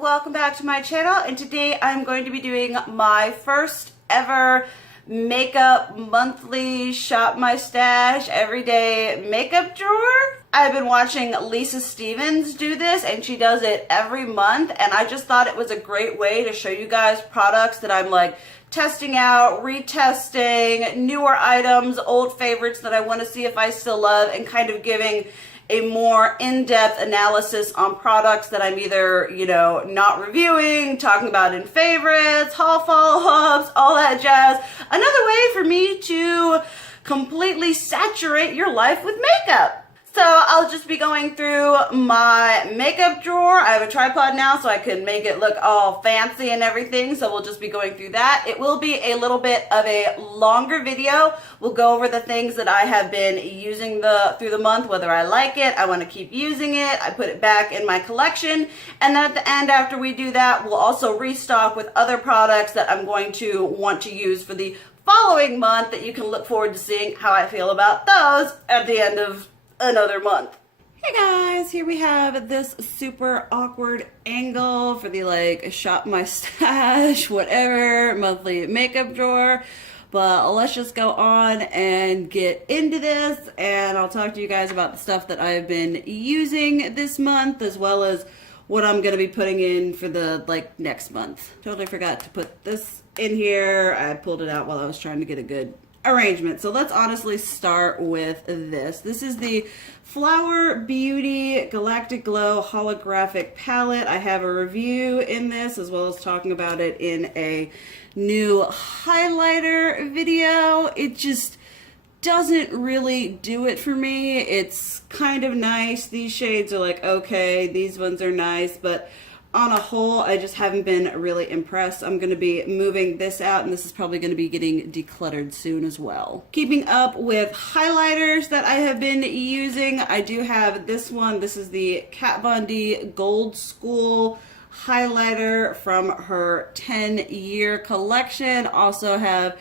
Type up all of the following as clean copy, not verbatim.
welcome back to my channel, and today I'm going to be doing my first ever makeup monthly shop my stash everyday makeup drawer. I've been watching Lisa Stevens do this, and she does it every month, and I just thought it was a great way to show you guys products that I'm like testing out, retesting, newer items, old favorites that I want to see if I still love, and kind of giving a more in-depth analysis on products that I'm either, not reviewing, talking about in favorites, haul follow-ups, all that jazz. Another way for me to completely saturate your life with makeup. So I'll just be going through my makeup drawer. I have a tripod now so I can make it look all fancy and everything. So we'll just be going through that. It will be a little bit of a longer video. We'll go over the things that I have been using through the month, whether I like it, I want to keep using it, I put it back in my collection. And then at the end, after we do that, we'll also restock with other products that I'm going to want to use for the following month that you can look forward to seeing how I feel about those at the end of another month. Hey guys, here we have this super awkward angle for the shop my stash, whatever, monthly makeup drawer. But let's just go on and get into this, and I'll talk to you guys about the stuff that I've been using this month, as well as what I'm going to be putting in for the next month. Totally forgot to put this in here. I pulled it out while I was trying to get a good arrangement. So let's honestly start with this. This is the Flower Beauty Galactic Glow Holographic Palette. I have a review in this, as well as talking about it in a new highlighter video. It just doesn't really do it for me. It's kind of nice. These shades are okay, these ones are nice, but on a whole, I just haven't been really impressed. I'm going to be moving this out, and this is probably going to be getting decluttered soon as well. Keeping up with highlighters that I have been using, I do have this one. This is the Kat Von D Gold School highlighter from her 10-year collection. Also have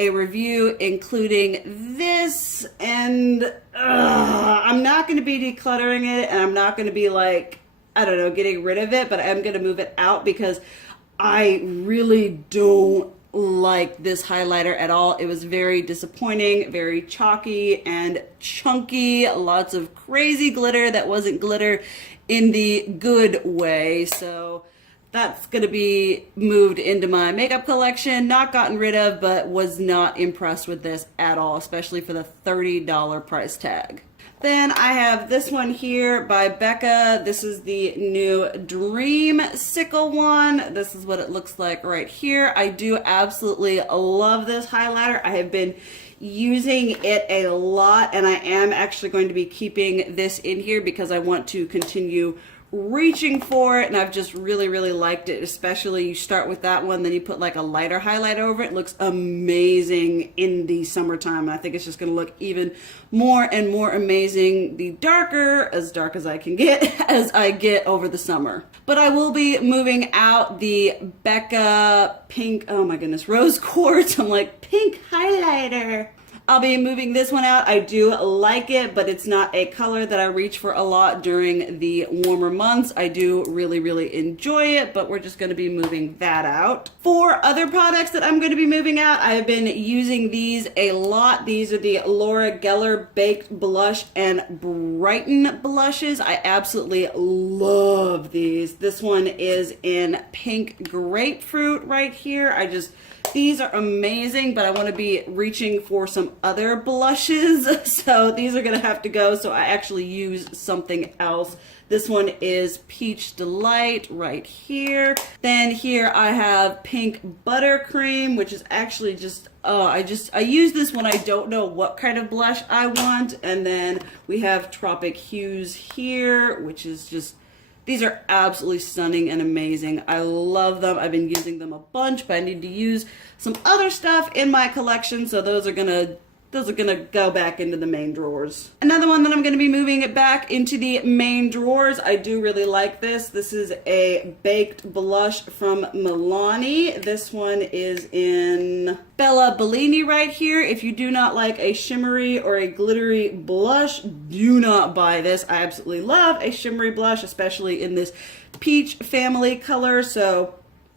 a review including this, and I'm not going to be decluttering it, and I'm not going to be getting rid of it, but I'm going to move it out because I really don't like this highlighter at all. It was very disappointing, very chalky and chunky, lots of crazy glitter that wasn't glitter in the good way. So that's going to be moved into my makeup collection, not gotten rid of, but was not impressed with this at all, especially for the $30 price tag. Then I have this one here by Becca. This is the new Dream Sickle one. This is what it looks like right here. I do absolutely love this highlighter. I have been using it a lot, and I am actually going to be keeping this in here because I want to continue reaching for it, and I've just really liked it. Especially you start with that one, then you put a lighter highlight over it. It looks amazing in the summertime, and I think it's just going to look even more and more amazing the darker, as dark as I can get, as I get over the summer. But I will be moving out the Becca pink, oh my goodness, rose quartz. I'm like, pink highlighter. I'll be moving this one out. I do like it, but it's not a color that I reach for a lot during the warmer months. I do really enjoy it, but we're just going to be moving that out. For other products that I'm going to be moving out, I have been using these a lot. These are the Laura Geller Baked Blush and Brighten blushes. I absolutely love these. This one is in pink grapefruit right here. These are amazing, but I want to be reaching for some other blushes, so these are going to have to go, so I actually use something else. This one is Peach Delight right here. Then here I have Pink Buttercream, which is actually just, I use this when I don't know what kind of blush I want. And then we have Tropic Hues here, which is just, these are absolutely stunning and amazing. I love them. I've been using them a bunch, but I need to use some other stuff in my collection, so those are gonna go back into the main drawers. Another one that I'm gonna be moving it back into the main drawers. I do really like this. This is a baked blush from Milani. This one is in Bella Bellini right here. If you do not like a shimmery or a glittery blush, do not buy this. I absolutely love a shimmery blush, especially in this peach family color, so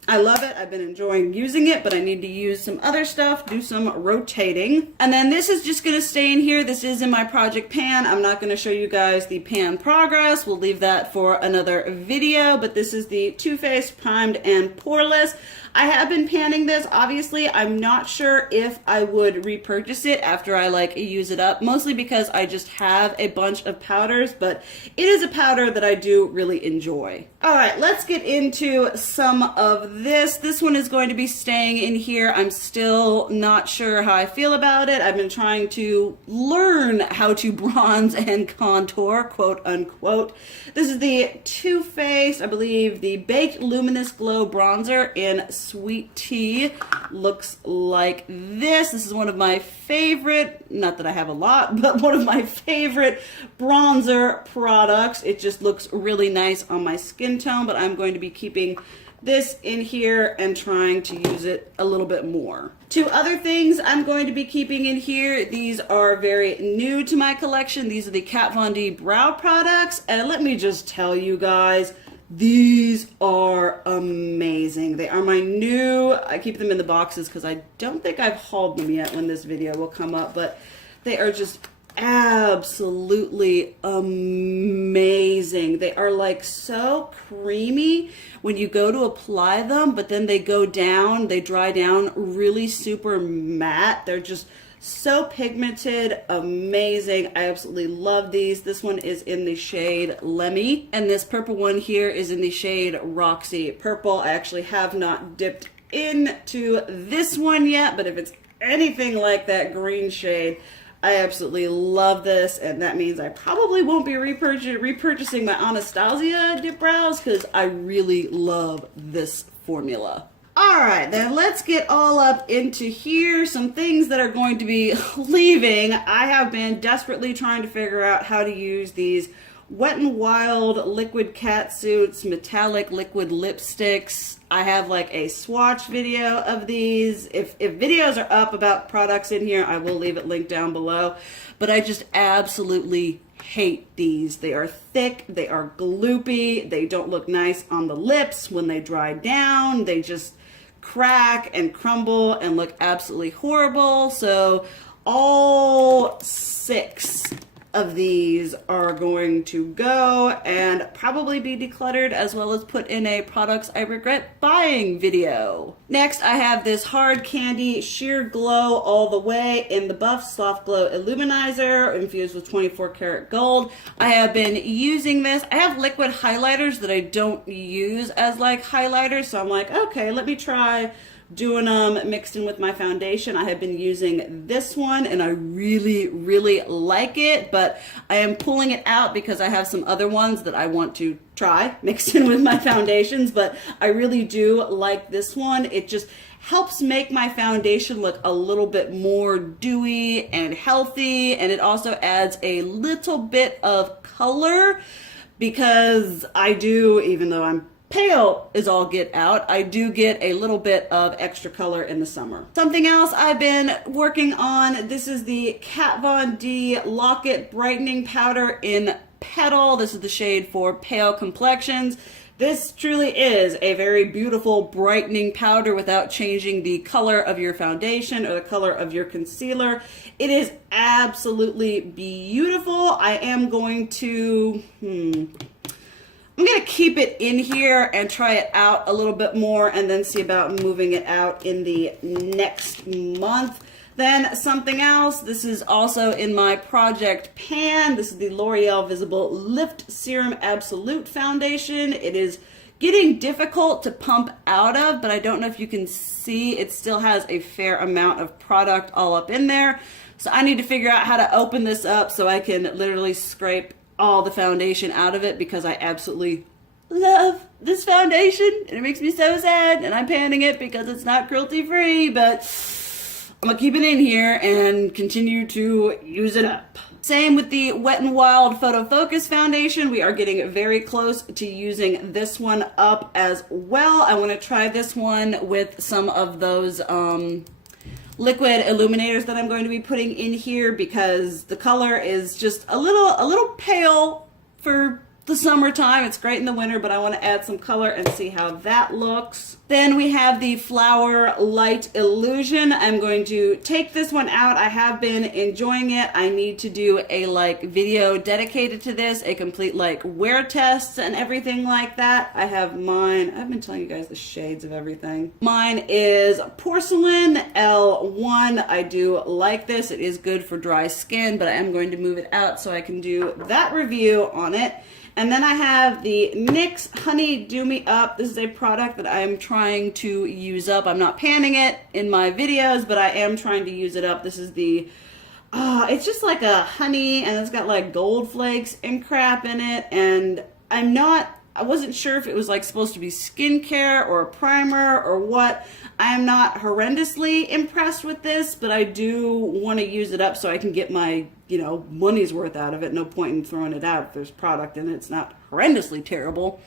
I love it. I've been enjoying using it, but I need to use some other stuff, do some rotating. And then this is just gonna stay in here. This is in my project pan. I'm not gonna show you guys the pan progress. We'll leave that for another video, but this is the Too Faced Primed and Poreless. I have been panning this. Obviously, I'm not sure if I would repurchase it after I like use it up, mostly because I just have a bunch of powders, but it is a powder that I do really enjoy. All right, let's get into some of this. This one is going to be staying in here. I'm still not sure how I feel about it. I've been trying to learn how to bronze and contour, quote unquote. This is the Too Faced, I believe, the Baked Luminous Glow Bronzer in Sweet Tea. Looks like this. This is one of my favorite, not that I have a lot, but one of my favorite bronzer products. It just looks really nice on my skin tone, but I'm going to be keeping this in here and trying to use it a little bit more. Two other things I'm going to be keeping in here. These are very new to my collection. These are the Kat Von D brow products, and let me just tell you guys, these are amazing. They are my new, I keep them in the boxes because I don't think I've hauled them yet when this video will come up, but they are just absolutely amazing. They are like so creamy when you go to apply them, but then they go down, they dry down really super matte. They're just so pigmented, amazing. I absolutely love these. This one is in the shade Lemmy, and this purple one here is in the shade Roxy Purple. I actually have not dipped into this one yet, but if it's anything like that green shade, I absolutely love this, and that means I probably won't be repurchasing my Anastasia dip brows because I really love this formula. All right, then let's get all up into here. Some things that are going to be leaving. I have been desperately trying to figure out how to use these Wet n Wild liquid catsuits, metallic liquid lipsticks. I have like a swatch video of these. If videos are up about products in here, I will leave it linked down below. But I just absolutely hate these. They are thick, they are gloopy, they don't look nice on the lips. When they dry down, they just crack and crumble and look absolutely horrible. So all 6 of these are going to go and probably be decluttered, as well as put in a products I regret buying video. Next, I have this Hard Candy Sheer Glow All the Way in the Buff Soft Glow Illuminizer infused with 24 karat gold. I have been using this. I have liquid highlighters that I don't use as like highlighters, so I'm like, okay, let me try doing them mixed in with my foundation. I have been using this one and I really, really like it, but I am pulling it out because I have some other ones that I want to try mixed in with my foundations, but I really do like this one. It just helps make my foundation look a little bit more dewy and healthy, and it also adds a little bit of color because I do, even though I'm pale as all get out, I do get a little bit of extra color in the summer. Something else I've been working on, this is the Kat Von D Lock-It Brightening Powder in Petal. This is the shade for pale complexions. This truly is a very beautiful brightening powder without changing the color of your foundation or the color of your concealer. It is absolutely beautiful. I am going to, I'm going to keep it in here and try it out a little bit more and then see about moving it out in the next month. Then something else, this is also in my project pan. This is the L'Oreal Visible Lift Serum Absolute Foundation. It is getting difficult to pump out of, but I don't know if you can see, it still has a fair amount of product all up in there. So I need to figure out how to open this up so I can literally scrape all the foundation out of it, because I absolutely love this foundation and it makes me so sad, and I'm panning it because it's not cruelty free, but I'm gonna keep it in here and continue to use it up. Same with the Wet n Wild Photo Focus Foundation. We are getting very close to using this one up as well. I want to try this one with some of those liquid illuminators that I'm going to be putting in here, because the color is just a little pale for the summertime. It's great in the winter, but I want to add some color and see how that looks. Then we have the Flower Light Illusion. I'm going to take this one out. I have been enjoying it. I need to do a video dedicated to this, a complete wear test and everything like that. I have mine. I've been telling you guys the shades of everything. Mine is Porcelain L1. I do like this. It is good for dry skin, but I am going to move it out so I can do that review on it. And then I have the NYX Honey Do Me Up. This is a product that I am trying to use up. I'm not panning it in my videos, but I am trying to use it up. This is the, it's just like a honey, and it's got gold flakes and crap in it. And I wasn't sure if it was supposed to be skincare or a primer or what. I am not horrendously impressed with this, but I do want to use it up so I can get my, money's worth out of it. No point in throwing it out if there's product in it. It's not horrendously terrible.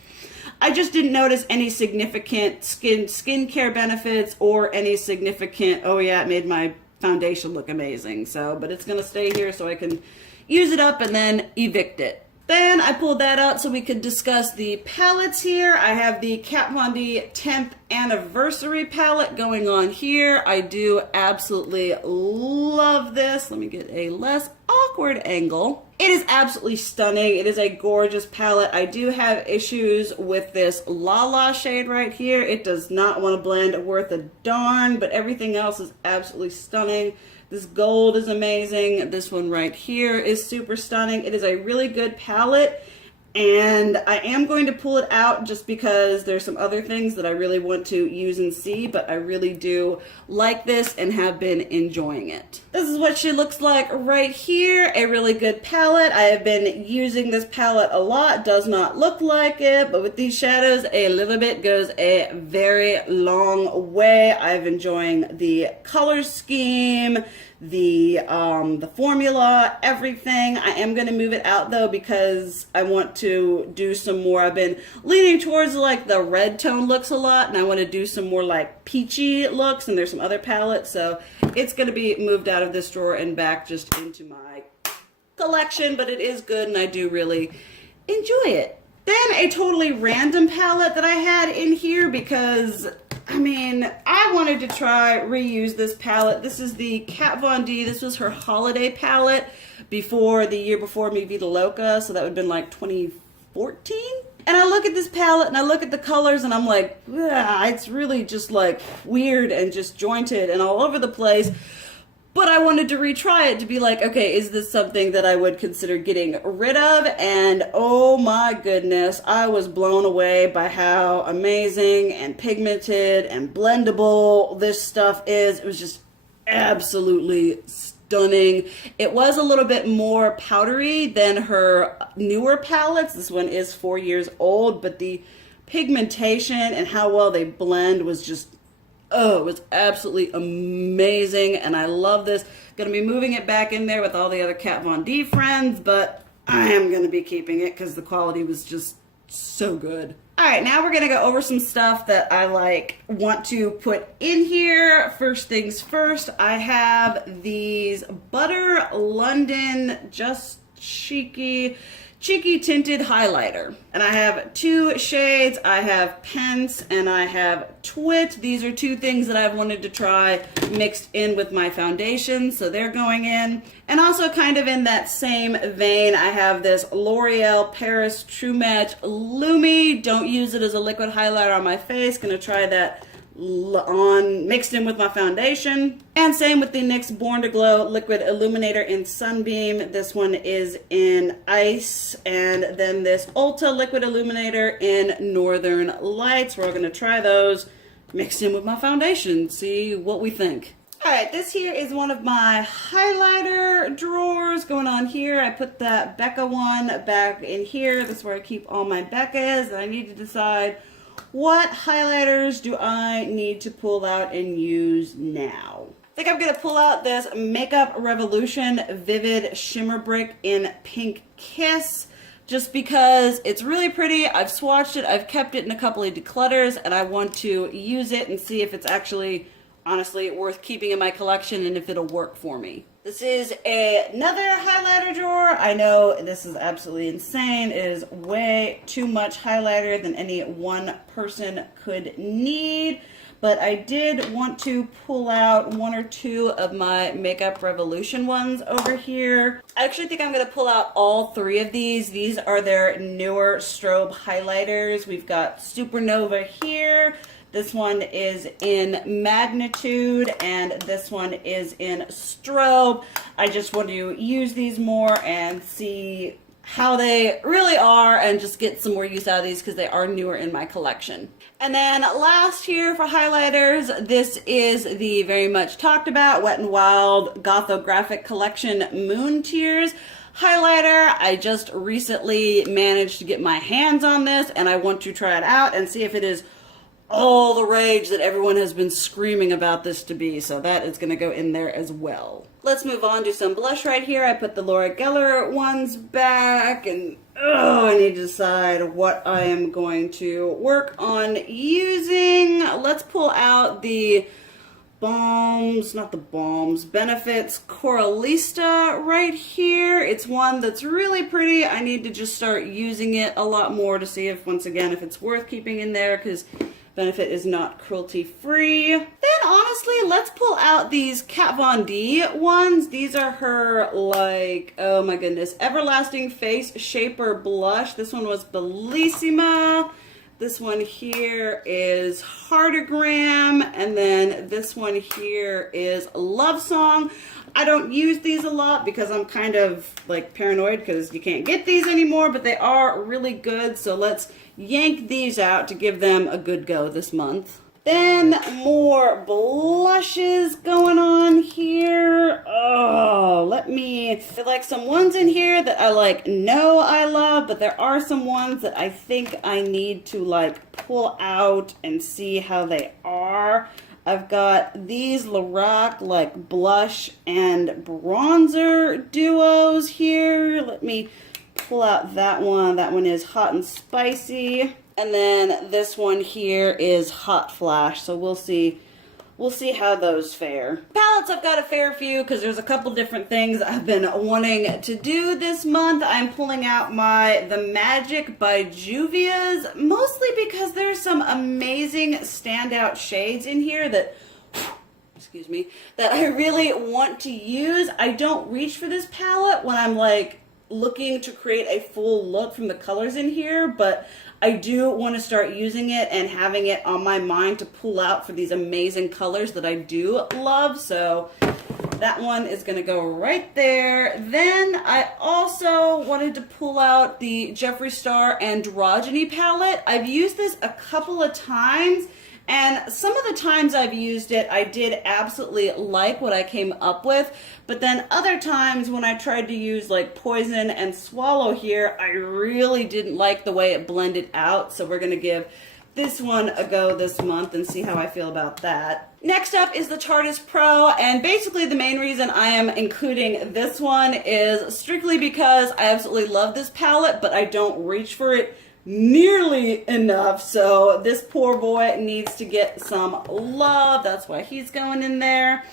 I just didn't notice any significant skincare benefits or any significant, oh yeah, it made my foundation look amazing. So, but it's going to stay here so I can use it up and then evict it. Then I pulled that out so we could discuss the palettes here. I have the Kat Von D 10th Anniversary palette going on here. I do absolutely love this. Let me get a less awkward angle. It is absolutely stunning. It is a gorgeous palette. I do have issues with this Lala shade right here. It does not want to blend worth a darn, but everything else is absolutely stunning. This gold is amazing. This one right here is super stunning. It is a really good palette, and I am going to pull it out just because there's some other things that I really want to use and see, but I really do like this and have been enjoying it. This is what she looks like right here. A really good palette. I have been using this palette a lot. Does not look like it, but with these shadows, a little bit goes a very long way. I've enjoying the color scheme, the formula, everything. I am going to move it out though because I want to do some more. I've been leaning towards the red tone looks a lot, and I want to do some more peachy looks, and there's some other palettes, so it's going to be moved out of this drawer and back just into my collection, but it is good and I do really enjoy it. Then a totally random palette that I had in here because I wanted to reuse this palette. This is the Kat Von D. This was her holiday palette before the year before Mi Vida Loca, so that would have been 2014. And I look at this palette and I look at the colors and I'm like, it's really just weird and just jointed and all over the place. But I wanted to retry it to be okay, is this something that I would consider getting rid of? And oh my goodness, I was blown away by how amazing and pigmented and blendable this stuff is. It was just absolutely stunning. It was a little bit more powdery than her newer palettes. This one is 4 years old, but the pigmentation and how well they blend was just, oh, it was absolutely amazing, and I love this. Gonna be moving it back in there with all the other Kat Von D friends, but I am gonna be keeping it because the quality was just so good. All right, now we're gonna go over some stuff that I want to put in here. First things first, I have these Butter London Just Cheeky tinted highlighter, and I have two shades. I have Pence and I have Twit. These are two things that I've wanted to try mixed in with my foundation, so they're going in. And also kind of in that same vein, I have this L'Oreal Paris True Match Lumi. Don't use it as a liquid highlighter on my face. Gonna try that on mixed in with my foundation. And same with the NYX Born to Glow Liquid Illuminator in Sunbeam. This one is in Ice, and then this Ulta Liquid Illuminator in Northern Lights. We're all going to try those mixed in with my foundation, see what we think. Alright, this here is one of my highlighter drawers going on here. I put that Becca one back in here. This is where I keep all my Beccas, and I need to decide what highlighters do I need to pull out and use now. I think I'm going to pull out this Makeup Revolution Vivid Shimmer Brick in Pink Kiss, just because it's really pretty. I've swatched it, I've kept it in a couple of declutters, and I want to use it and see if it's actually, honestly, worth keeping in my collection and if it'll work for me. This is another highlighter drawer. I know this is absolutely insane. It is way too much highlighter than any one person could need. But I did want to pull out one or two of my Makeup Revolution ones over here. I actually think I'm going to pull out all three of these. These are their newer strobe highlighters. We've got Supernova here. This one is in Magnitude, and this one is in Strobe. I just want to use these more and see how they really are and just get some more use out of these because they are newer in my collection. And then last here for highlighters, this is the very much talked about Wet n Wild Gothographic Collection Moon Tears highlighter. I just recently managed to get my hands on this and I want to try it out and see if it is all the rage that everyone has been screaming about this to be, so that is going to go in there as well. Let's move on to some blush right here. I put the Laura Geller ones back, and I need to decide what I am going to work on using. Let's pull out the Benefits Coralista right here. It's one that's really pretty. I need to just start using it a lot more to see if, once again, if it's worth keeping in there, because Benefit is not cruelty free. Then honestly, let's pull out these Kat Von D ones. These are her, like, oh my goodness, Everlasting Face Shaper Blush. This one was Bellissima. This one here is Heartogram, and then this one here is Love Song. I don't use these a lot because I'm kind of like paranoid because you can't get these anymore, but they are really good, so let's yank these out to give them a good go this month. Then more blushes going on here. Oh, there's like some ones in here that I know I love, but there are some ones that I think I need to like pull out and see how they are. I've got these Lorac like blush and bronzer duos here. Let me pull out that one. That one is Hot and Spicy. And then this one here is Hot Flash. So we'll see how those fare. Palettes, I've got a fair few because there's a couple different things I've been wanting to do this month. I'm pulling out The Magic by Juvia's, mostly because there's some amazing standout shades in here that, excuse me, that I really want to use. I don't reach for this palette when I'm like looking to create a full look from the colors in here, but I do want to start using it and having it on my mind to pull out for these amazing colors that I do love. So that one is going to go right there. Then I also wanted to pull out the Jeffree Star Androgyny palette. I've used this a couple of times, and some of the times I've used it, I did absolutely like what I came up with. But then other times when I tried to use like Poison and Swallow here, I really didn't like the way it blended out. So we're going to give this one a go this month and see how I feel about that. Next up is the Tarteist Pro, and basically the main reason I am including this one is strictly because I absolutely love this palette, but I don't reach for it nearly enough, so this poor boy needs to get some love. That's why he's going in there.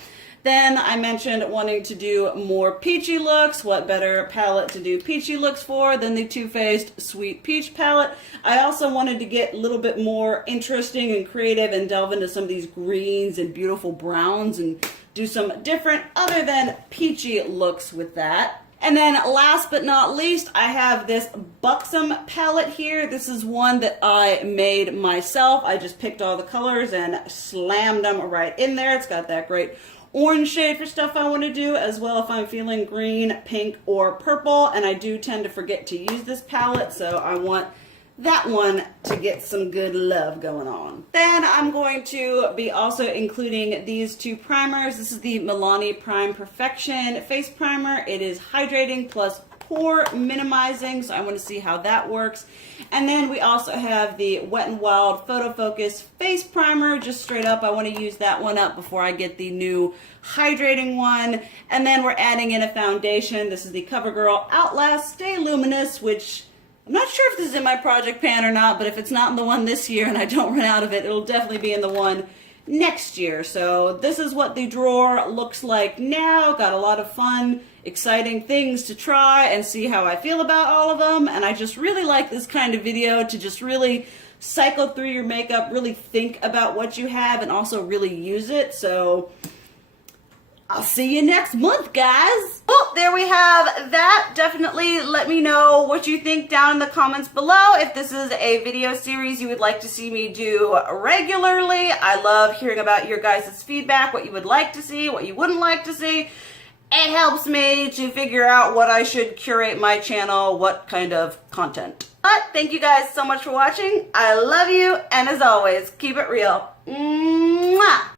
Then I mentioned wanting to do more peachy looks. What better palette to do peachy looks for than the Too Faced Sweet Peach palette? I also wanted to get a little bit more interesting and creative and delve into some of these greens and beautiful browns and do some different other than peachy looks with that. And then last but not least, I have this Buxom palette here. This is one that I made myself. I just picked all the colors and slammed them right in there. It's got that great orange shade for stuff I want to do, as well if I'm feeling green, pink, or purple. And I do tend to forget to use this palette, so I want that one to get some good love going on. Then I'm going to be also including these two primers. This is the Milani Prime Perfection Face Primer. It is hydrating plus pore minimizing, so I want to see how that works. And then we also have the Wet n Wild Photo Focus Face Primer. Just straight up, I want to use that one up before I get the new hydrating one. And then we're adding in a foundation. This is the CoverGirl Outlast Stay Luminous, which I'm not sure if this is in my project pan or not, but if it's not in the one this year and I don't run out of it, it'll definitely be in the one next year. So this is what the drawer looks like now. Got a lot of fun, exciting things to try and see how I feel about all of them. And I just really like this kind of video to just really cycle through your makeup, really think about what you have, and also really use it. So I'll see you next month, guys. Well, there we have that. Definitely let me know what you think down in the comments below. If this is a video series you would like to see me do regularly. I love hearing about your guys' feedback, what you would like to see, what you wouldn't like to see. It helps me to figure out what I should curate my channel, what kind of content. But thank you guys so much for watching. I love you, and as always, keep it real. Mwah!